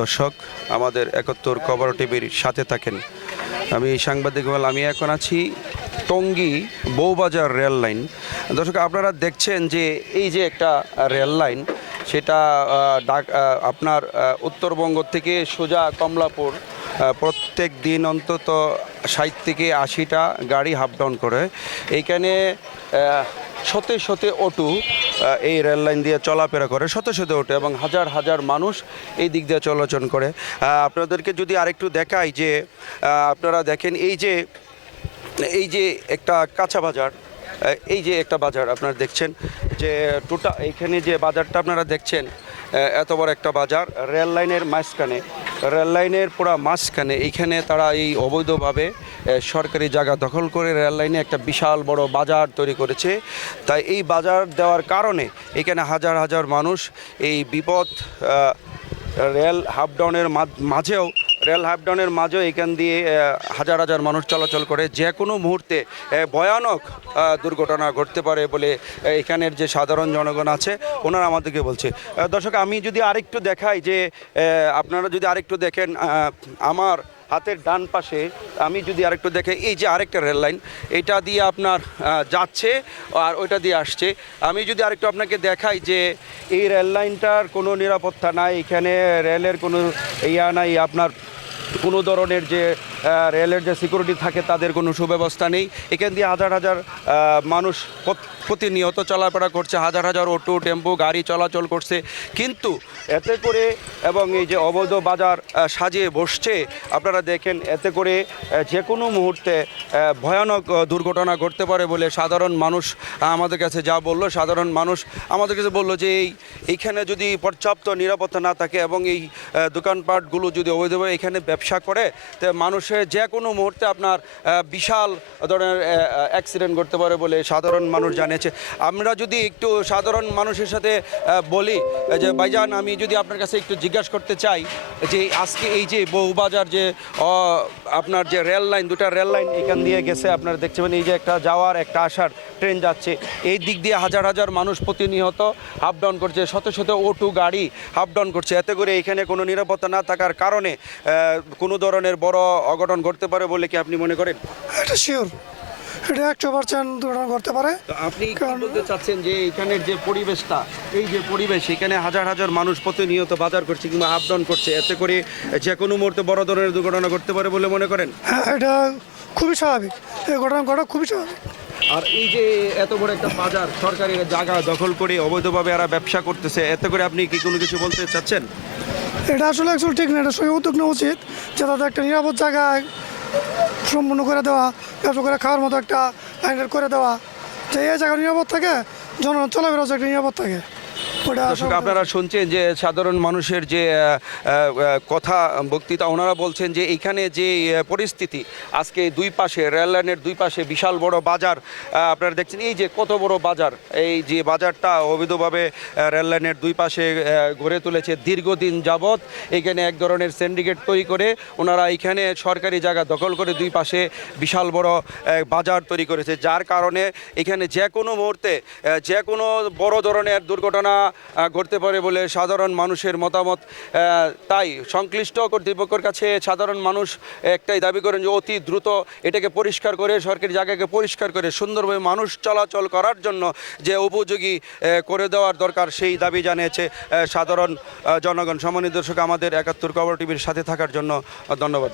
দর্শক, আমাদের ৭১ খবর টিভির সাথে থাকেন। আমি সাংবাদিক বল, আমি এখন আছি টঙ্গী বউবাজার রেল লাইন। দর্শক, আপনারা দেখছেন যে এই যে একটা রেল লাইন, সেটা আপনার উত্তরবঙ্গ থেকে সোজা কমলাপুর প্রত্যেক দিন অন্তত ৬০ থেকে ৮০টা গাড়ি হাফ ডাউন করে। এইখানে শতে শতে অটো এই রেল লাইন দিয়ে চলাফেরা করে, শতে শতে অটো, এবং হাজার হাজার মানুষ এই দিক দিয়ে চলাচল করে। আপনাদেরকে যদি আরেকটু দেখাই যে আপনারা দেখেন এই যে একটা কাঁচা বাজার, এই যে একটা বাজার আপনারা দেখছেন যে এইখানে যে বাজারটা আপনারা দেখছেন, এত বড় একটা বাজার রেল লাইনের পুরো মাঝখানে এইখানে তারা এই অবৈধভাবে সরকারি জায়গা দখল করে রেল লাইনে একটা বিশাল বড় বাজার তৈরি করেছে। তাই এই বাজার দেওয়ার কারণে এখানে হাজার হাজার মানুষ এই বিপদ রেল হাফডাউনের মাঝেও এখান দিয়ে হাজার হাজার মানুষ চলাচল করে। যে কোনো মুহূর্তে ভয়ানক দুর্ঘটনা ঘটতে পারে বলে এখানের যে সাধারণ জনগণ আছে ওনারা আমাদেরকে বলছে। দর্শক, আমি যদি আরেকটু দেখাই যে আপনারা যদি আরেকটু দেখেন আমার হাতের ডান পাশে, আমি যদি আরেকটু দেখে এই যে আরেকটা রেল লাইন, এটা দিয়ে আপনার যাচ্ছে আর ওইটা দিয়ে আসছে। আমি যদি আরেকটু আপনাকে দেখাই যে এই রেল লাইনটার কোনো নিরাপত্তা নাই, এখানে রেলের কোনো নাই, আপনার কোনো ধরনের যে রেলের যে সিকিউরিটি থাকে তাদের কোনো সুব্যবস্থা নেই। এখান দিয়ে হাজার হাজার মানুষ প্রতিনিয়ত চলাফেরা করছে, হাজার হাজার অটো টেম্পো গাড়ি চলাচল করছে। কিন্তু এতে করে, এবং এই যে অবৈধ বাজার সাজিয়ে বসছে আপনারা দেখেন, এতে করে যে কোনো মুহূর্তে ভয়ানক দুর্ঘটনা ঘটতে পারে বলে সাধারণ মানুষ আমাদের কাছে যা বলল। সাধারণ মানুষ আমাদের কাছে বলল যে এইখানে যদি পর্যাপ্ত নিরাপত্তা না থাকে এবং এই দোকানপাটগুলো যদি অবৈধভাবে এখানে ব্যবসা করে, তো মানুষের যে কোনো মুহূর্তে আপনার বিশাল ধরনের অ্যাক্সিডেন্ট ঘটতে পারে বলে সাধারণ মানুষ জানিয়েছে। আমরা যদি একটু সাধারণ মানুষের সাথে বলি যে ভাইজান, আমি যদি আপনার কাছে একটু জিজ্ঞাসা করতে চাই যে আজকে এই যে বউবাজার যে আপনার যে রেল লাইন, দুটা রেল লাইন এখান দিয়ে গেছে, আপনারা দেখতে পাবেন এই যে একটা যাওয়ার একটা আসার ট্রেন যাচ্ছে, এই দিক দিয়ে হাজার হাজার মানুষ প্রতিনিয়ত আপ ডাউন করছে, শত শত অটো গাড়ি আপ ডাউন করছে। এতে করে এখানে কোনো নিরাপত্তা না থাকার কারণে কোনো ধরনের বড় অঘটন ঘটতে পারে বলে কি আপনি মনে করেন? এটা শিওর, এটা 100% দুর্ঘটনা ঘটতে পারে। আপনি কি বলতে চাচ্ছেন যে এখানের যে পরিবেশটা, এই যে পরিবেশ, এখানে হাজার হাজার মানুষ প্রতিনিয়ত বাজার করছে কিংবা আপ ডাউন করছে, এতে করে যে কোনো মুহূর্তে বড় ধরনের দুর্ঘটনা ঘটতে পারে বলে মনে করেন? হ্যাঁ, এটা খুবই স্বাভাবিক, এই ঘটনা ঘটা খুবই স্বাভাবিক। আর এই যে এত বড় একটা বাজার সরকারি জায়গা দখল করে অবৈধভাবে এরা ব্যবসা করতেছে, এতে করে আপনি কি কোনো কিছু বলতে চাচ্ছেন? এটা আসলে অ্যাকচুয়ালি ঠিক না, এটা সঙ্গে উদ্যোগ নেওয়া উচিত যে তাদের একটা নিরাপদ জায়গায় সম্পূর্ণ করে দেওয়া, ব্যবসা করে খাওয়ার মতো একটা লাইনের করে দেওয়া, যে এই জায়গা নিরাপদ থাকে, জনগণ চলাফেরা একটা নিরাপদ থাকে। দর্শক, আপনারা শুনছেন যে সাধারণ মানুষের যে কথা বক্তৃতা, ওনারা বলছেন যে এইখানে যে পরিস্থিতি আজকে দুই পাশে রেল লাইনের দুই পাশে বিশাল বড় বাজার আপনারা দেখছেন, এই যে কত বড় বাজার, এই যে বাজারটা অবৈধভাবে রেল লাইনের দুই পাশে গড়ে তুলেছে দীর্ঘদিন যাবৎ। এখানে এক ধরনের সিন্ডিকেট তৈরি করে ওনারা এইখানে সরকারি জায়গা দখল করে দুই পাশে বিশাল বড় বাজার তৈরি করেছে, যার কারণে এখানে যে কোনো মুহূর্তে যে কোনো বড় ধরনের দুর্ঘটনা ঘটতে পারে বলে সাধারণ মানুষের মতামত। তাই সংশ্লিষ্ট কর্তৃপক্ষের কাছে সাধারণ মানুষ একটাই দাবি করেন যে অতি দ্রুত এটাকে পরিষ্কার করে, সরকারি জায়গাকে পরিষ্কার করে সুন্দরভাবে মানুষ চলাচল করার জন্য যে উপযোগী করে দেওয়ার দরকার, সেই দাবি জানিয়েছে সাধারণ জনগণ। সম্মানিত দর্শক, আমাদের ৭১ খবর টিভির সাথে থাকার জন্য ধন্যবাদ।